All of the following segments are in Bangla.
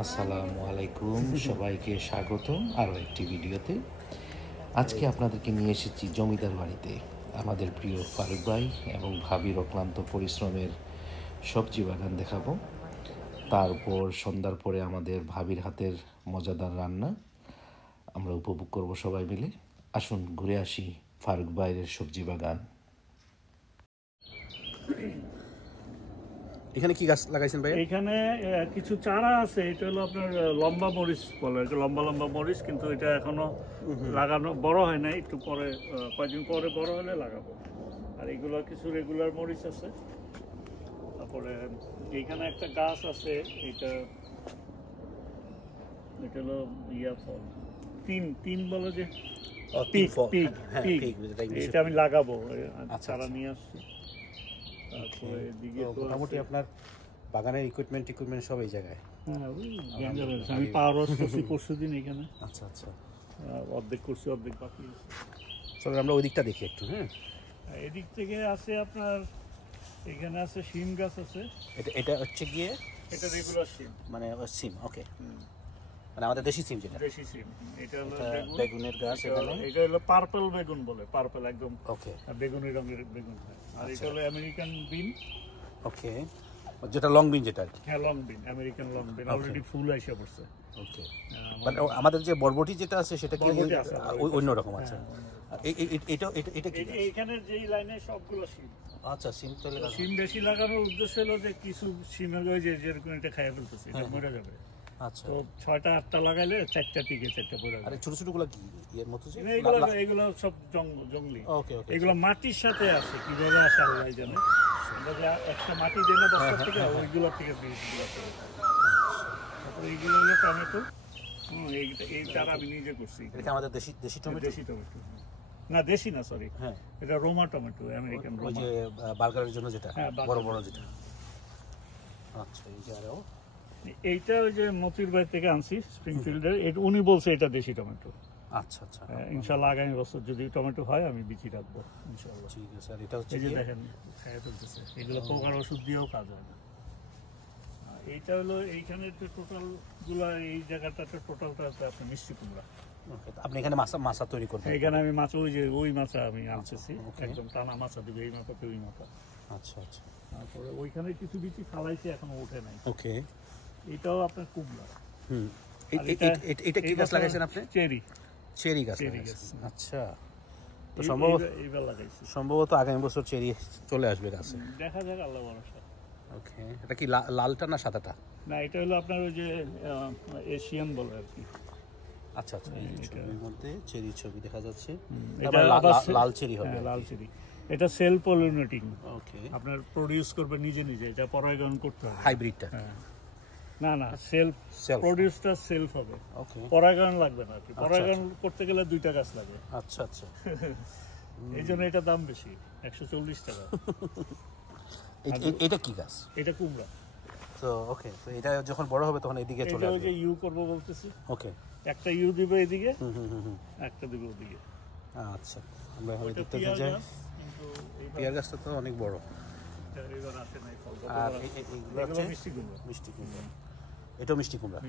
আসসালামু আলাইকুম, সবাইকে স্বাগতম আরও একটি ভিডিওতে। আজকে আপনাদেরকে নিয়ে এসেছি জমিদার বাড়িতে আমাদের প্রিয় ফারুক ভাই এবং ভাবির অক্লান্ত পরিশ্রমের সবজি বাগান দেখাবো। তারপর সন্ধ্যার পরে আমাদের ভাবির হাতের মজাদার রান্না আমরা উপভোগ করব সবাই মিলে। আসুন ঘুরে আসি ফারুক ভাইয়ের সবজি বাগান। এখানে কি গাছ লাগাইছেন ভাই? এখানে কিছু চারা আছে। এটা হলো আপনার লম্বা মরিচ বলে, লম্বা লম্বা মরিচ, কিন্তু এটা এখনো লাগানো বড় হয় নাই। একটু পরে কয়েকদিন পরে বড় হলে লাগাবো। আর এগুলো কিছু রেগুলার মরিচ আছে। তারপরে এইখানে একটা গাছ আছে, এটা হলো ইয়া ফল, তিন বলে যে এটা আমি লাগাবো, চারা নিয়ে আসছি। মোটামুটি আপনার বাগানের ইকুইপমেন্ট সব এই জায়গায়। আমি পাওয়ার ওয়াশ করছি পরশুদিন এখানে। আচ্ছা আচ্ছা, অর্ধেক করছি, অর্ধেক বাকি আছে। চলো আমরা ওই দিকটা দেখি একটু। হ্যাঁ, এদিক থেকে আছে আপনার, এখানে আছে শিম গাছ আছে। এটা হচ্ছে গিয়ে এটা রেগুলার শিম, মানে সিম। ওকে, মানে আমাদের দেশি সিম, যেটা দেশি সিম। এটা হলো বেগুনের গাছ। এটা হলো পার্পল বেগুন বলে, পার্পল একদম। ওকে, বেগুনি রঙের বেগুন। আর এটা হলো আমেরিকান বিন। ওকে, যেটা লং বিন, যেটা হ্যাঁ long bean, American long bean. Already ফুল আইসা পড়ছে। ওকে, মানে আমাদের যে বরবটি যেটা আছে সেটা কি অন্য রকম আছে? এটা কি এইখানে যেই লাইনে সবগুলো সিম। আচ্ছা, সিম তো সিম বেশি লাগানোর উদ্দেশ্য হলো যে কিছু সিমের ওই যে যেরকম এটা খাইয়া ফেলতেছে, এটা মরে যাবে। আচ্ছা, তো 6টা 8টা লাগাইলে 4টা টিকে, 4টা পড়ে যাবে। আরে ছোট ছোট গুলো কি এর মতো? যে এগুলো সব জঙ্গলি। ওকে ওকে, এগুলো মাটির সাথে আছে, কিভাবে আসে আল্লাহ জানে। আমরা যে একটা মাটি দেয় না বস্তা থেকে, ওইগুলো থেকে বীজগুলো। তারপরে এইগুলো হলো টমেটো। এই চারা আমি নিজে করছি। এটা আমাদের দেশি টমেটো। দেশি টমেটো না, দেশি না, সরি। হ্যাঁ, এটা রোমা টমেটো, আমেরিকান রোমা। ওই যে বার্গারের জন্য যেটা বড় বড় যেটা। আচ্ছা, এই যে আরো এইটা ওই যে মতির বাড়ি থেকে আনছি, স্প্রিংফিল্ডের। এটা উনি বলছে এটা দেশি টমেটো। আচ্ছা আচ্ছা, ইনশাআল্লাহ আগামী বছর যদি টমেটো হয় আমি বিচি রাখবো ইনশাআল্লাহ। ঠিক আছে। আর এটা হচ্ছে এই যে দেখেন খাইয়া ফেলতেছে, এগুলো পোকার ওষুধ দিয়েও কাজ হয় না। এইটা হলো এইখানে টোটাল গুলা, এই জায়গাটাতে টোটালটা আছে আপনার মিষ্টি কুমড়া। আপনি এখানে মাছা তৈরি করবেন? এখানে আমি মাছ, ওই মাছা আমি আনতেছি, একদম টানা মাছা দিবে, এই মাথাতে ওই মাথা। আচ্ছা আচ্ছা, তারপরে ওইখানে কিছু বিচি ফালাইছে, এখনো ওঠে নাই। ওকে, এটাও আপনার কুমড়া। এটা কি গাছ লাগাইছেন আপনি? চেরি গাছ। আচ্ছা, তো সম্ভবত আগামী বছর চেরি চলে আসবে গাছে। দেখা যাক, আল্লাহ ভরসা। ওকে, এটা কি লালটা না সাদাটা? না, এটা হলো আপনার ওই যে এশিয়ান বলে আর কি। আচ্ছা আচ্ছা, এই ছবির মধ্যে চেরি ছবি দেখা যাচ্ছে। এটা লাল চেরি হবে। লাল চেরি। এটা সেলফ পলিনেটিং। ওকে, আপনার প্রোডিউস করবে নিজে নিজে, এটা পরাগায়ন করতে হবে। হাইব্রিডটা? না, সেলফ প্রোডিউসটা সেলফ হবে। ওকে, পরাগায়ন লাগবে না। পরাগায়ন করতে গেলে 2টা গাছ লাগে। আচ্ছা আচ্ছা, এই জন্য এটা দাম বেশি, 140 টাকা। এটা কি গাছ? এটা কুমড়া। তো ওকে, তো এটা যখন বড় হবে তখন এদিকে চলে আসবে। এই যে ইউ করব বলতেছি। ওকে, একটা ইউ দিবে এদিকে, একটা দিবে ওদিকে। আচ্ছা, আমরা এখন দেখতে যাই। কিন্তু পেয়ার গাছটা তো অনেক বড়। এবার আসে নাই ফল। আর এইগুলো হচ্ছে মিষ্টি কুমড়া। এটাও মিষ্টি কুমড়া।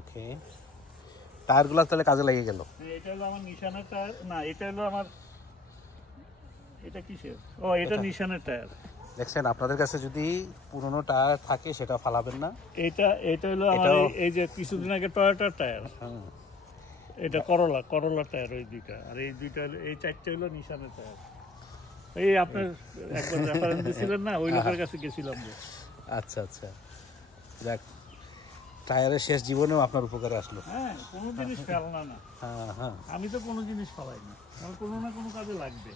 ওকে, টায়ারগুলো তাহলে কাজে লেগে গেল। এটা হলো আমার নিশানের টায়ার। না, এটা হলো আমার, এটা কিসের? ও, এটা নিশানের টায়ার। দেখছেন, আপনাদের কাছে যদি পুরনো টায়ার থাকে সেটা ফালাবেন না। এটা হলো আমার এই যে কিছুদিন আগে টয়োটার টায়ার। এটা করলা টায়ার, ওই দুইটা। আর এই দুইটা হলো, এই 4টা হলো নিশানের টায়ার। এই আপনার একবার রেফারেন্স দিছিলেন না, ওই লোকের কাছে গেছিলাম যে। আচ্ছা আচ্ছা, যাক, টায়ারের শেষ জীবনেও আপনার উপকারে আসলো। হ্যাঁ, কোনো জিনিস ফেলনা না। আমি তো কোনো জিনিস ফেলাই না, আমার কোনো না কোনো কাজে লাগবে।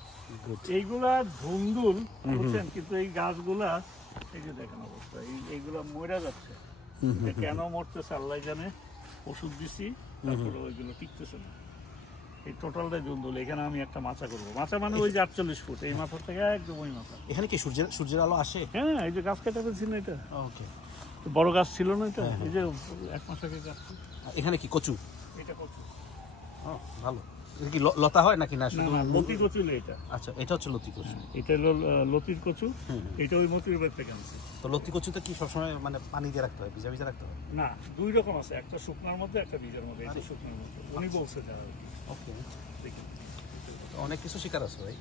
এইগুলা ধুন্দুল বুঝছেন, কিন্তু এই গাছগুলা, এই যে দেখেন অবস্থা, এইগুলা মরে যাচ্ছে। কেন মরতেছে আল্লাহ জানে। ওষুধ দিছি, তারপরে ওইগুলো টিকতেছে না। এই টোটালটাই ধুন্দুল। এখানে আমি একটা মাচা করবো। মাচা মানে ওই যে 48 ফুট, এই মাথার থেকে একদম ওই মাথা। এখানে কি সূর্যের আলো আসে? হ্যাঁ, এই যে গাছ কেটে ফেলছি না, এটা ওকে, বড় গাছ ছিল না এটা, এই যে 1 মাস আগে গাছ। এখানে কি কচু? এটা কচু। ভালো। কি লতা হয় নাকি না শুধু লতি কচু? এটা আচ্ছা, এটা হচ্ছে লতি কচু। এটা হলো লতির কচু, এটা ওই মতির বাড়ি থেকে আনছে। তো লতি কচুতে কি সবসময় মানে পানি দিয়ে রাখতে হয়, ভিজা ভিজা রাখতে হয়? না, দুই রকম আছে, একটা শুকনার মধ্যে একটা ভিজার মধ্যে। এটা শুকনার মধ্যে উনি বলছে যারা। ওকে, অনেক কিছু শিকার আছে ভাই।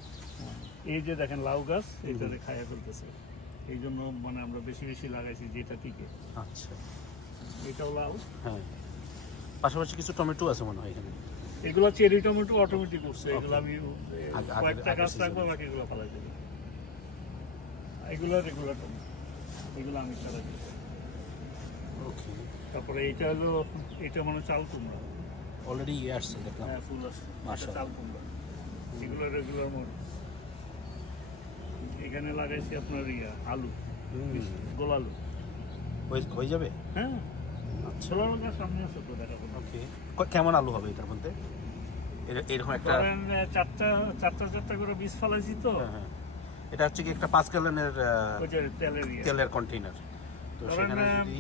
এই যে দেখেন লাউ গাছ, এটারে খাইয়া ফেলতেছে, এই জন্য মানে আমরা বেশি বেশি লাগাইছি যেটা টিকে। আচ্ছা, এটাও লাউ। হ্যাঁ, পাশাপাশি কিছু টমেটো আছে মনে হয় এখানে। এগুলো চেরি টমেটো অটোমেটিক করছে, এগুলো আমি কয়েকটা গাছ রাখবো, বাকিগুলো ফালাই দেবো। এগুলো রেগুলার টমেটো, এগুলো আমি ফালাই দেবো। ওকে, তারপরে এইটা হলো, এটা মানে চাল কুমড়া, অলরেডি আসছে দেখলাম। হ্যাঁ, ফুল আসছে, মাশাআল্লাহ। চাল কুমড়া, এগুলো রেগুলার মরিচ। এখানে লাগাইছি আপনার আলু, গোল আলু। হয়ে যাবে? হ্যাঁ, ছোলার গাছ সামনে আছে তো, দেখাবো। ওকে, কেমন আলু হবে এটার মধ্যে? এরকম একটা চারটা করে বীজ ফেলাইছি তো। হ্যাঁ, এটা হচ্ছে কি একটা 5 গ্যালনের তেলের কন্টেইনার। তো সেখানে যদি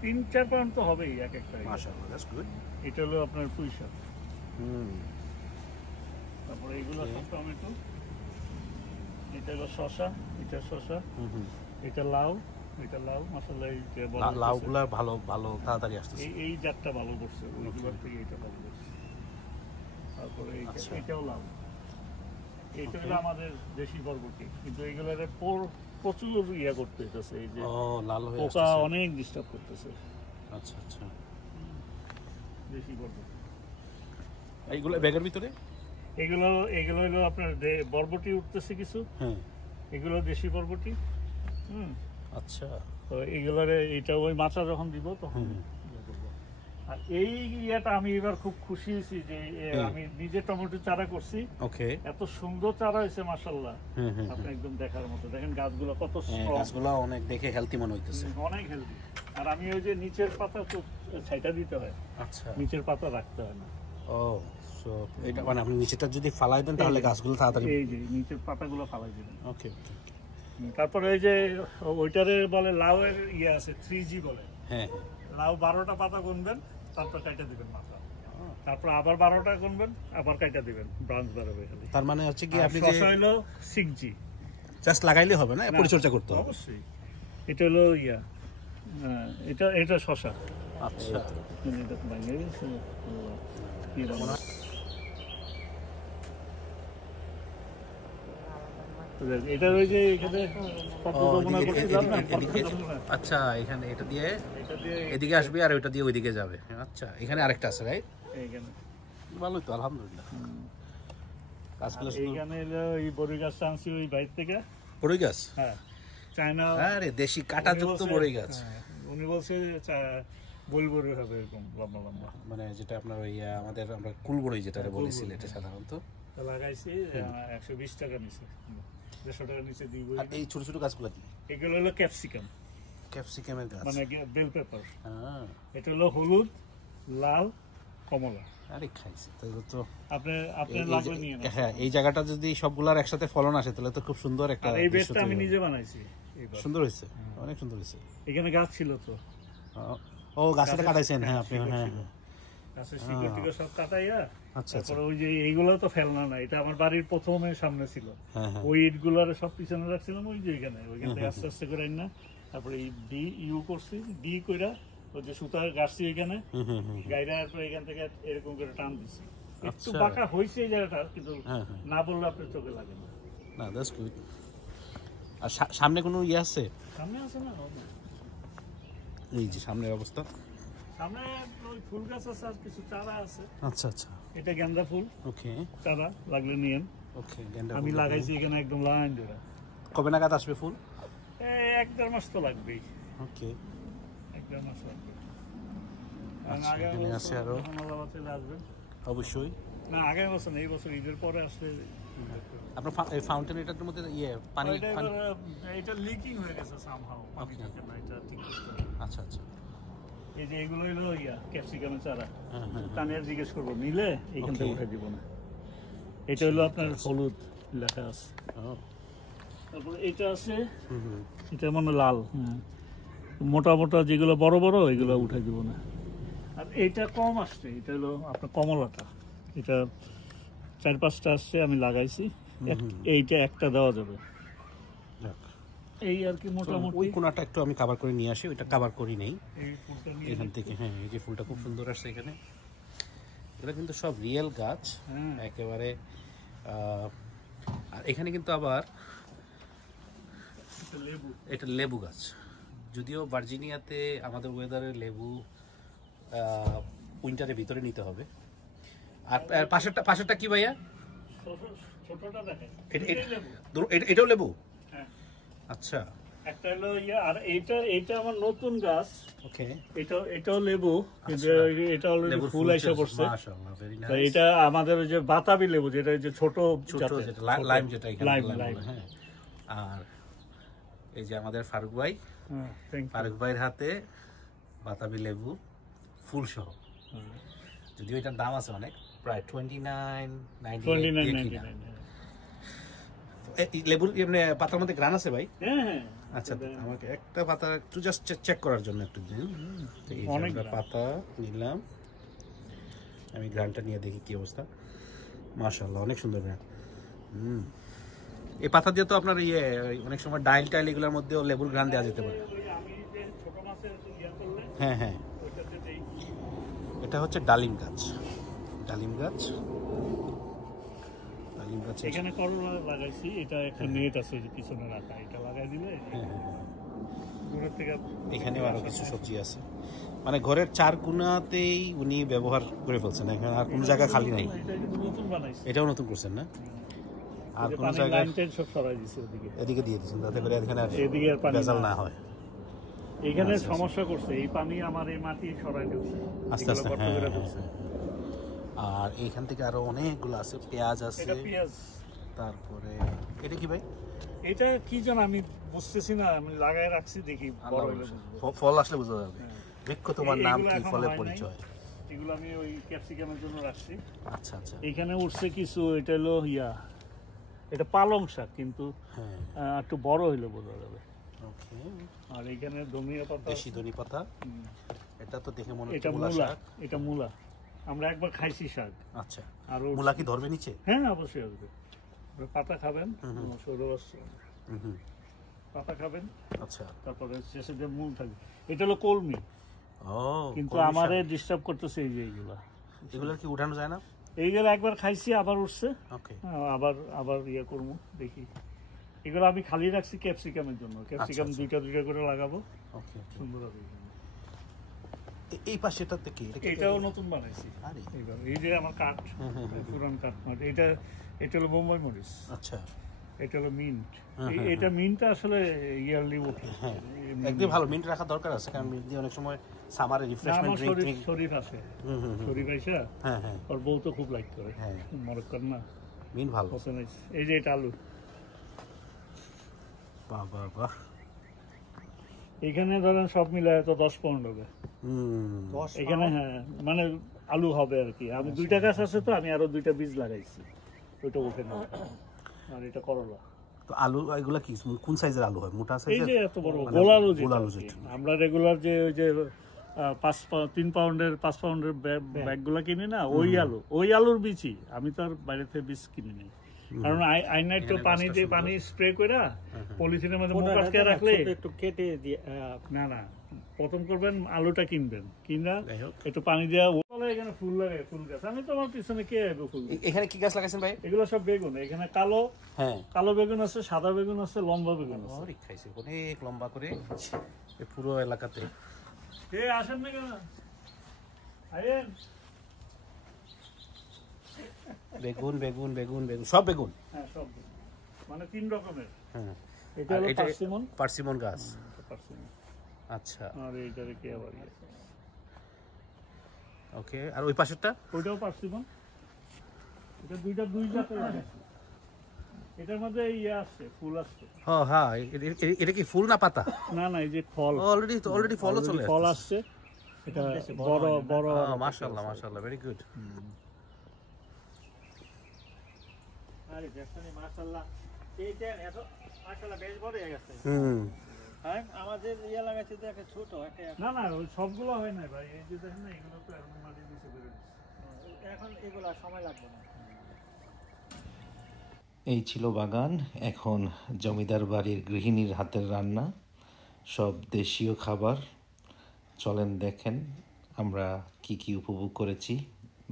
3-4 পাউন্ড তো হবেই এক একটা। মাশাআল্লাহ, দ্যাটস গুড। এটা হলো আপনার পুঁই শাক। তারপরে এগুলো সব টমেটো, এটা হলো শসা, এটা শসা, এটা লাউ, এটা লাউ। মাশাআল্লাহ, এই যে লাউগুলা ভালো ভালো তাড়াতাড়ি আসতেছে। এই জাতটা ভালো করছে, ওইগুলোর থেকে এটা ভালো করছে। তারপরে এটাও লাউ। এটা হলো আমাদের দেশি বরবটি, কিন্তু এইগুলোর প্রচুর ইয়া করতে হইতেছে, এই যে লাল হয়ে পোকা অনেক ডিস্টার্ব করতেছে। আচ্ছা আচ্ছা, দেশি বরবটি। এইগুলো ব্যাগের ভিতরে? এগুলো হলো আপনার বরবটি উঠতেছে কিছু। হ্যাঁ, এগুলো দেশি বরবটি। আচ্ছা, তো এইগুলোরে এটা ওই মাচা যখন দিব তখন। আর এই ইয়েটা আমি এবার খুব খুশি হয়েছি যে আমি নিজে টমেটো চারা করছি। ওকে, এত সুন্দর চারা হয়েছে মাশাআল্লাহ, আপনি একদম দেখার মতো। দেখেন গাছগুলো কত স্ট্রং, গাছগুলো অনেক দেখে হেলদি মনে হইতেছে, অনেক হেলদি। আর আমি ওই যে নিচের পাতা তো ছাইটা দিতে হয়। আচ্ছা, নিচের পাতা রাখতে হয় না। ও সো এটা মানে আপনি নিচেটা যদি ফালাই দেন তাহলে গাছগুলো তাড়াতাড়ি, এই যে নিচের পাতাগুলো ফালাই দিবেন। ওকে। তারপরে ওই যে ওইটারে বলে লাউ এর ইয়ে আছে, 3G বলে। হ্যাঁ, লাউ 12টা পাতা গুনবেন, তারপর কাইটা দিবেন মাথা, তারপর আবার 12টা গুনবেন, আবার কাইটা দিবেন, ব্রাঞ্চ বাড়বে খালি। তার মানে হচ্ছে কি আপনি যে শসা হলো 6G, জাস্ট লাগাইলে হবে না, পরিচর্যা করতে হবে অবশ্যই। এটা হলো ইয়া, এটা শসা। আচ্ছা, এটা বাইরে গেছে কি বলা, এটা ওই যে এখানে পদ্মবনা করছিলাম না। আচ্ছা, এখানে এটা দিয়ে এদিকে আসবে আর ওইটা দিয়ে ওইদিকে যাবে। আচ্ছা, এখানে আরেকটা আছে, রাইট? এইখানে ভালোই তো, আলহামদুলিল্লাহ। গাছগুলো এইখানে হলো এই বড়ই গাছ আনছি ওই বাইরে থেকে। বড়ই গাছ? হ্যাঁ, চায়না। আরে দেশি কাঁটাযুক্ত বড়ই গাছ। উনি বলছে বড়ই হবে এরকম লম্বা লম্বা, মানে যেটা আপনার ওই আমাদের আমরা কুল বড়ই যেটা বলি সিলেটে সাধারণত। লাগাইছি 120 টাকা নিচে, 150 টাকা নিচে দিব। আর এই ছোট ছোট গাছগুলো কি? এগুলো হলো ক্যাপসিকাম, ক্যাপসিকামের গাছ, মানে বেল পেপার। হ্যাঁ, এটা হলো হলুদ, লাল, কমলা। আরে খাইছি তো আপনি লাগবে নিয়ে নেন। হ্যাঁ, এই জায়গাটা যদি সবগুলার একসাথে ফলন আসে তাহলে তো খুব সুন্দর একটা। এই বেডটা আমি নিজে বানাইছি, সুন্দর হয়েছে, অনেক সুন্দর হয়েছে। এখানে গাছ ছিল তো। ও, গাছটা কাটাইছেন? হ্যাঁ, আপনি হ্যাঁ গাছের শিকড় টিকড় সব কাটাইয়া। আচ্ছা, তারপরে ওই যে এইগুলো তো ফেলনা না, এটা আমার বাড়ির প্রথমে সামনে ছিল। হ্যাঁ, ওই ইট গুলার সব পিছনে রাখছিলাম, ওই যে এখানে ওইখান থেকে আস্তে আস্তে করে না। তারপরে এই ইউ করছি, ডি কইরা ওই যে সুতার গাছছি এখানে গাইরা, তারপরে এখান থেকে এরকম করে টান দিচ্ছি। একটু বাঁকা হয়েছে এই জায়গাটা, কিন্তু না বললে আপনার চোখে লাগে না। না, দ্যাটস গুড। আর সামনে কোনো ইয়ে আছে? সামনে আছে না, এই যে সামনের অবস্থা, সামনে ওই ফুল গাছ আছে আর কিছু চারা আছে। আচ্ছা আচ্ছা, এটা গেন্দা ফুল। ওকে, চারা লাগলে নিয়েন। ওকে, আমি লাগাইছি এখানে একদম লাইন ধরে। কবে নাগাদ আসবে ফুল? 1-1.5 মাস তো লাগবেই। ওকে, 1-1.5 মাস লাগবে। আচ্ছা, এখানে আছে আরো? আসবেন অবশ্যই। না, আগামী বছর না, এই বছর ঈদের পরে আসলে। আপনার এই ফাউন্টেন এটার মধ্যে পানি এটা লিকিং হয়ে গেছে সামহাউ, পানি থাকে না, এটা ঠিক করতে হবে। আচ্ছা আচ্ছা, এই যে এগুলো হলো ক্যাপসিকামের চারা। তানিয়ার জিজ্ঞেস করবো, নিলে এইখান থেকে উঠে দিব না। এটা হলো আপনার হলুদ লেখা আছে। তারপরে এটা আছে, এটা মানে লাল। মোটা মোটা যেগুলো বড় বড়, এগুলো উঠে দিব না। আর এইটা কম আসছে, এটা হলো আপনার কমলাটা। এটা 4-5টা আসছে, আমি লাগাইছি। এইটা একটা দেওয়া যাবে, এই আর কি মোটামুটি। ওই কোনাটা একটু আমি কভার করে নিয়ে আসি, ওইটা কভার করি নেই এখান থেকে। হ্যাঁ, এই যে ফুলটা খুব সুন্দর আসছে এখানে। এটা কিন্তু সব রিয়েল গাছ একেবারে। আর এখানে কিন্তু আবার এটা লেবু গাছ, যদিও ভার্জিনিয়াতে আমাদের ওয়েদারে লেবু উইন্টারের ভিতরে নিতে হবে। আর পাশেরটা কি ভাইয়া? এটাও লেবু? আচ্ছা, একটা হলো আর এইটা আমার নতুন গাছ। ওকে, এটাও লেবু, কিন্তু এটা অলরেডি ফুল এসে পড়ছে। এটা আমাদের ওই যে বাতাবি লেবু, যেটা যে ছোট লাইম, যেটা হ্যাঁ। আর এই যে আমাদের ফারুক ভাইয়ের হাতে বাতাবি লেবু ফুল সহ, যদিও এটার দাম আছে অনেক, প্রায় 29.99। লেবুর এমনি পাতার মধ্যে গ্রান আছে ভাই? হ্যাঁ। আচ্ছা, আমাকে একটা পাতা একটু জাস্ট চেক করার জন্য একটু দিন। অনেক পাতা নিলাম, আমি গ্রানটা নিয়ে দেখি কি অবস্থা। মাশাআল্লাহ, অনেক সুন্দর গ্রান। এই পাতা দিয়ে তো আপনার অনেক সময় ডাইল টাইল এগুলোর মধ্যেও লেবুর গ্রান দেওয়া যেতে পারে। হ্যাঁ হ্যাঁ, এটা হচ্ছে ডালিম গাছ। এখানে করলা লাগাইছি, এটা একটা নেট আছে যে পিছনে রাখা, এটা লাগাই দিলে দূরের থেকে। এখানেও আরো কিছু সবজি আছে, মানে ঘরের 4 কোণাতেই উনি ব্যবহার করে ফেলছেন, এখানে আর কোনো জায়গা খালি নাই। এটাও নতুন করছেন না? আর কোন জায়গায় সব সরাই দিয়েছে, এদিকে দিয়ে দিয়েছেন যাতে করে এখানে ভেজাল না হয়। এখানে সমস্যা করছে, এই পানি আমার এই মাটি সরাই দিচ্ছে আস্তে আস্তে। আর এইখান থেকে আরো অনেকগুলো আছে, পেঁয়াজ আছে, তারপরে এটা কি ভাই? এটা কি জান আমি বুঝতেছি না, আমি লাগাই রাখছি, দেখি ফল আসলে বোঝা যাবে। বৃক্ষ তোমার নাম কি, ফলের পরিচয়। এগুলো আমি ওই ক্যাপসিকামের জন্য রাখছি। আচ্ছা আচ্ছা, এখানে উঠছে কিছু, এটা হলো এটা পালং শাক, কিন্তু একটু বড় হইলে বোঝা যাবে। ওকে, আর এখানে ধনিয়া পাতা, দেশি ধনিয়া পাতা, এটা তো দেখে মনে হচ্ছে মূলা। এটা মূলা, আমরা একবার খাইছি শাক। আচ্ছা, আর মূলা কি ধরবে নিচে? হ্যাঁ অবশ্যই আসবে। পাতা খাবেন, পাতা খাবেন। আচ্ছা, তারপরে শেষে যে মূল থাকবে, এটা হলো কলমি। কিন্তু আমারে ডিস্টার্ব করতেছে এই যে এগুলো কি উঠানো যায় না? এইগুলো একবার খাইছি, আবার উঠছে, আবার করবো দেখি। এগুলো আমি খালি রাখছি ক্যাপসিকামের জন্য, ক্যাপসিকাম দুইটা করে লাগাবো, সুন্দর হবে। এই পাশেটাতে কি? এটাও নতুন বানাইছি। এই যে আমার কাঠ, পুরান কাঠ, এটা হলো বোম্বাই মরিচ। আচ্ছা, এটা হলো মিন্ট। এটা মিন্টটা আসলে ইয়ারলি ওঠে, একদম ভালো মিন্ট রাখা দরকার আছে, কারণ মিন্ট দিয়ে অনেক সময় সামারে রিফ্রেশমেন্ট ড্রিঙ্ক। শরীর আসে, শরীর আইসা। হ্যাঁ হ্যাঁ, আর বউ তো খুব লাইক করে, মরক্কান না, মিন্ট ভালো। এই যে এটা আলু, বাহ বাহ বাহ। এখানে ধরেন সব মিলায় তো 10 পাউন্ড হবে এখানে। হ্যাঁ, মানে আলু হবে আর কি। আমি 2টা গাছ আছে, তো আমি আরো 2টা বীজ লাগাইছি, ওইটা ওঠে না। আর এটা করলা। তো আলু এগুলা কি কোন সাইজের আলু হয়? মোটা সাইজের? এই যে এত বড় গোল আলু, আমরা রেগুলার যে ওই যে 3 পাউন্ডের 5 পাউন্ডের ব্যাগগুলা কিনি না, ওই আলুর বীজই। আমি তো আর বাইরে থেকে বীজ কিনি নাই, কারণ আইনাই তো পানি স্প্রে করে পলিথিনের মধ্যে মুখ আটকে রাখলে একটু কেটে দিয়ে। না, প্রথম করবেন আলুটা কিনবেন, কিনা একটু পানি দেওয়া। এখানে ফুল লাগে, ফুল গাছ। আমি তো আমার পিছনে কে আইবো ফুল। এখানে কি গাছ লাগাইছেন ভাই? এগুলো সব বেগুন। এখানে কালো বেগুন আছে, সাদা বেগুন আছে, লম্বা বেগুন আছে। অনেক লম্বা করে পুরো এলাকাতে। আসেন না কেন, আইয়েন। বেগুন বেগুন বেগুন বেগুন, সব বেগুন। হ্যাঁ, সব বেগুন, মানে 3 রকমের। হ্যাঁ, এটা হলো পার্সিমন গাছ। আচ্ছা, আর এইটা কি আবার ওকে। আর ওই পাশেরটা? ওইটাও পার্সিমন। এটা দুই জাতের আছে। এটার মধ্যে আসছে, ফুল আসছে। হ্যাঁ, এটা কি ফুল না পাতা? না, এই যে ফল। অলরেডি ফলও চলে আসছে। ফল আসছে, এটা বড় বড়। মাশাআল্লাহ মাশাআল্লাহ, ভেরি গুড। আরে দেখছেন, মাশাআল্লাহ, এইটা এত মাশাআল্লাহ বেশ বড় হয়ে গেছে। হ্যাঁ, আমাদের লাগাইছে তো একটা ছোট একটা। না, ওই সবগুলো হয় না ভাই। এই যে দেখেন না, এগুলো তো এরকম মাটি দিতে পারে। এখন এগুলা সময় লাগবে না। এই ছিল বাগান। এখন জমিদার বাড়ির গৃহিণীর হাতের রান্না, সব দেশীয় খাবার। চলেন দেখেন আমরা কি কি উপভোগ করেছি,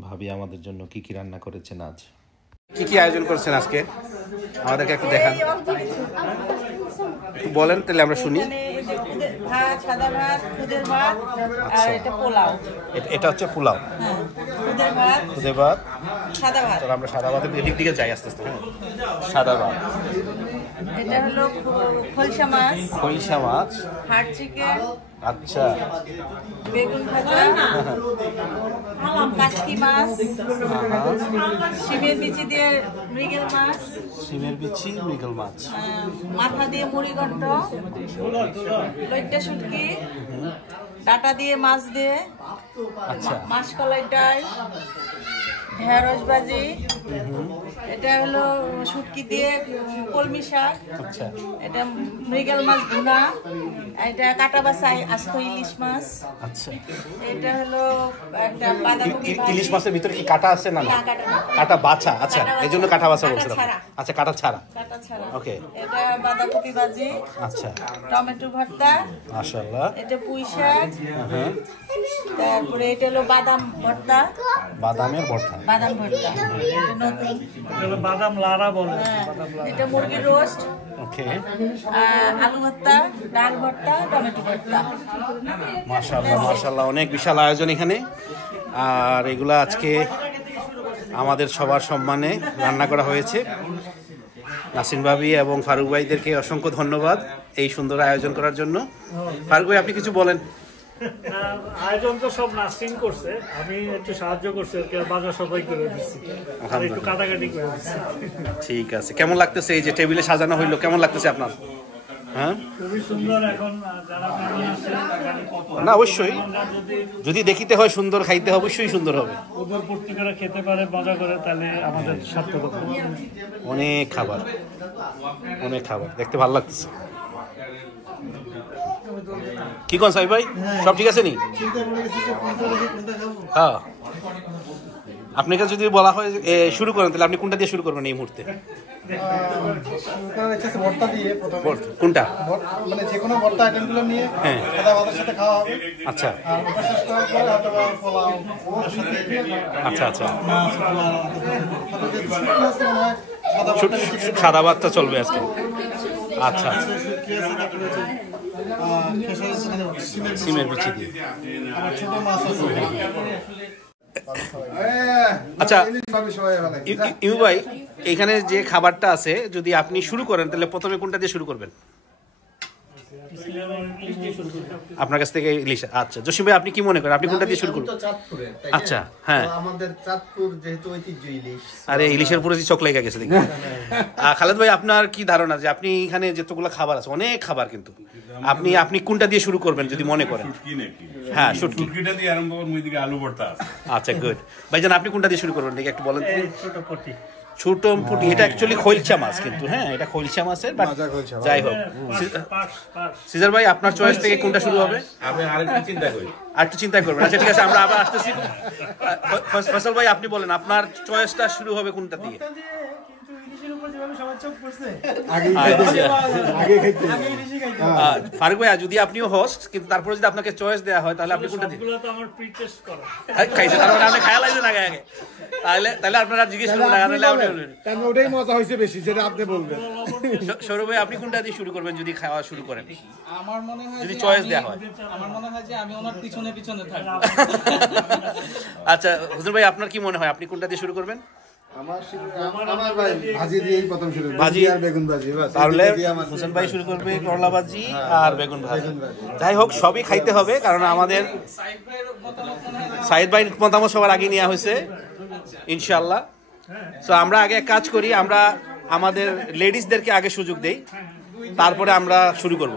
ভাবি আমাদের জন্য কি কি রান্না করেছেন আজ। কি কি আয়োজন করছেন আজকে আমাদেরকে একটু দেখান, বলেন তাহলে আমরা শুনি। ভাত, সাদা ভাত, খুদের ভাত, আর এটা পোলাও। এটা হচ্ছে পোলাও, হ্যাঁ, খুদের ভাত, খুদের ভাত, সাদা ভাত। তো আমরা সাদা ভাতের এদিক দিকে যাই আস্তে আস্তে। হ্যাঁ, সাদা ভাত, এটা হলো খলসা মাছ, খইসা মাছ, হাড় চিকেন, আচ্ছা, বেগুন ভাজা, কাচকি মাছ, শিমের বিচি দিয়ে মৃগেল মাছ, শিমের বিচি, মৃগেল মাছ, মাথা দিয়ে মুড়িঘণ্ট, লইট্টা শুটকি, ডাটা দিয়ে মাছ দিয়ে, আচ্ছা, মাসকলাই ডাল, ঢেঁড়স ভাজি, এটা হলো শুটকি দিয়ে কলমি শাক, আচ্ছা, এটা মৃগেল মাছ ভুনা, এটা কাটা বাছাই আস্ত ইলিশ মাছ, আচ্ছা। এটা হলো একটা বাঁধাকপি ইলিশ মাছের ভিতরে কি কাটা আছে? না, না, না, কাটা না। কাটা বাছা। আচ্ছা, এই জন্য কাটা বাছা কাটা বলছিলাম। ছাড়া। আচ্ছা, কাটা ছাড়া। কাটা ছাড়া। ওকে। এটা বাঁধাকপি ভাজি, আচ্ছা, টমেটো ভর্তা, মাশাআল্লাহ, এটা পুঁই শাক, হ্যাঁ, তারপরে এটা হলো বাদাম ভর্তা, বাদামের ভর্তা, বাদাম ভর্তা, এটা নতুন। এটা হলো বাদাম লাড়া বলে। হ্যাঁ, এটা মুরগির রোস্ট, ওকে, আলু ভর্তা, ডাল ভর্তা, টমেটো ভর্তা। মাশাআল্লাহ, মাশাআল্লাহ, অনেক বিশাল আয়োজন এখানে। আর এগুলা আজকে আমাদের সবার সম্মানে রান্না করা হয়েছে। নাসিন ভাবি এবং ফারুক ভাইদেরকে অসংখ্য ধন্যবাদ এই সুন্দর আয়োজন করার জন্য। ফারুক ভাই, আপনি কিছু বলেন। আয়োজন তো সব নার্সিং করছে, আমি একটু সাহায্য করছি, বাজার সবাই করে দিচ্ছি, আর একটু কাটাকাটি করে দিচ্ছি। ঠিক আছে, কেমন লাগতেছে এই যে টেবিলে সাজানো হইলো, কেমন লাগতেছে আপনার? হ্যাঁ, খুবই সুন্দর। এখন যারা মেহমান আসে, না অবশ্যই, যদি দেখিতে হয় সুন্দর, খাইতে অবশ্যই সুন্দর হবে। ওদের পূর্তি করে খেতে পারে, মজা করে, তাহলে আমাদের সার্থকতা। অনেক খাবার, অনেক খাবার, দেখতে ভালো লাগতেছে। কি কোন সাহেব ভাই, সব ঠিক আছে নি? হ্যাঁ, আপনাকে যদি বলা হয় শুরু করেন, তাহলে আপনি কোনটা দিয়ে শুরু করবেন এই মুহূর্তে? ভর্তা দিয়ে কোনটা? মানে যে কোনো ভর্তা আইটেমগুলো নিয়ে হ্যাঁ, সাদা ভাতের সাথে খাওয়া হবে। আচ্ছা, আর ওটা শেষ করার পরে হয়তো বা পোলাও, আচ্ছা, আচ্ছা, মাছ, পোলাও, তারপরে যে শুটকি আছে মনে হয় সাদা ভাতটা বেশি খেতে সাদা ভাতটা চলবে আজকে। আচ্ছা, শুটকি আছে, তারপরে যে খেসারি আছে, মানে সিমের বিচি দিয়ে। আবার ছোট মাছ আছে। আচ্ছা, ইমু ভাই, এখানে যে খাবারটা আছে, যদি আপনি শুরু করেন তাহলে প্রথমে কোনটা দিয়ে শুরু করবেন? আপনার কাছ থেকে ইলিশ। আচ্ছা, জসিম ভাই, আপনি কি মনে করেন, আপনি কোনটা দিয়ে শুরু করবেন? আচ্ছা, হ্যাঁ, আমাদের চাঁদপুর যেহেতু ঐতিহ্য ইলিশ। আরে ইলিশের পুরো চোখ লেগে গেছে দেখি। খালেদ ভাই, আপনার কি ধারণা যে আপনি এখানে যতগুলো খাবার আছে, অনেক খাবার, কিন্তু আপনি কোনটা দিয়ে শুরু করবেন যদি মনে করেন? হ্যাঁ, শুটকি দিয়ে আরম্ভ করুন, ওইদিকে আলু ভর্তা আছে। আচ্ছা, গুড। ভাইজান, আপনি কোনটা দিয়ে শুরু করবেন দেখি একটু বলেন। ছোট পটি, ছোট পুটি, এটা অ্যাকচুয়ালি খৈলসা মাছ, কিন্তু হ্যাঁ, এটা খৈলসা মাছের, বাট যাই হোক। সিজার ভাই, আপনার চয়েস থেকে কোনটা শুরু হবে? আমি আরেকটু চিন্তা করি, আরেকটু চিন্তা করবেন। আচ্ছা, ঠিক আছে, আমরা আবার আসতেছি। ফয়সাল ভাই, আপনি বলেন আপনার চয়েসটা শুরু হবে কোনটা দিয়ে? ফারুক ভাই, যদি আপনিও হোস্ট, কিন্তু তারপরে যদি আপনাকে চয়েস দেওয়া হয়, তাহলে আপনি কোনটা দিয়ে খাইছেন? তার মানে আপনি খায়া লাগছেন আগে আগে, তাহলে আপনারা জিজ্ঞেস করবেন না, তাহলে ওটাই মজা হয়েছে বেশি, যেটা আপনি বলবেন। সৌরভ ভাই, আপনি কোনটা দিয়ে শুরু করবেন যদি খাওয়া শুরু করেন? আমার মনে হয় যদি চয়েস দেওয়া হয়, আমার মনে হয় যে আমি ওনার পিছনে পিছনে থাকবো। আচ্ছা, হুজুর ভাই, আপনার কি মনে হয়, আপনি কোনটা দিয়ে শুরু করবেন? আমার ভাই ভাজি দিয়েই প্রথম শুরু, ভাজি আর বেগুন ভাজি। তাহলে হোসেন ভাই শুরু করবে করলা ভাজি আর বেগুন ভাজি। যাই হোক, সবই খাইতে হবে, কারণ আমাদের সাইদ ভাইয়ের মতামত সবার আগে নেওয়া হয়েছে ইনশাআল্লাহ। তো আমরা আগে এক কাজ করি, আমরা আমাদের লেডিসদেরকে আগে সুযোগ দেই, তারপরে আমরা শুরু করব।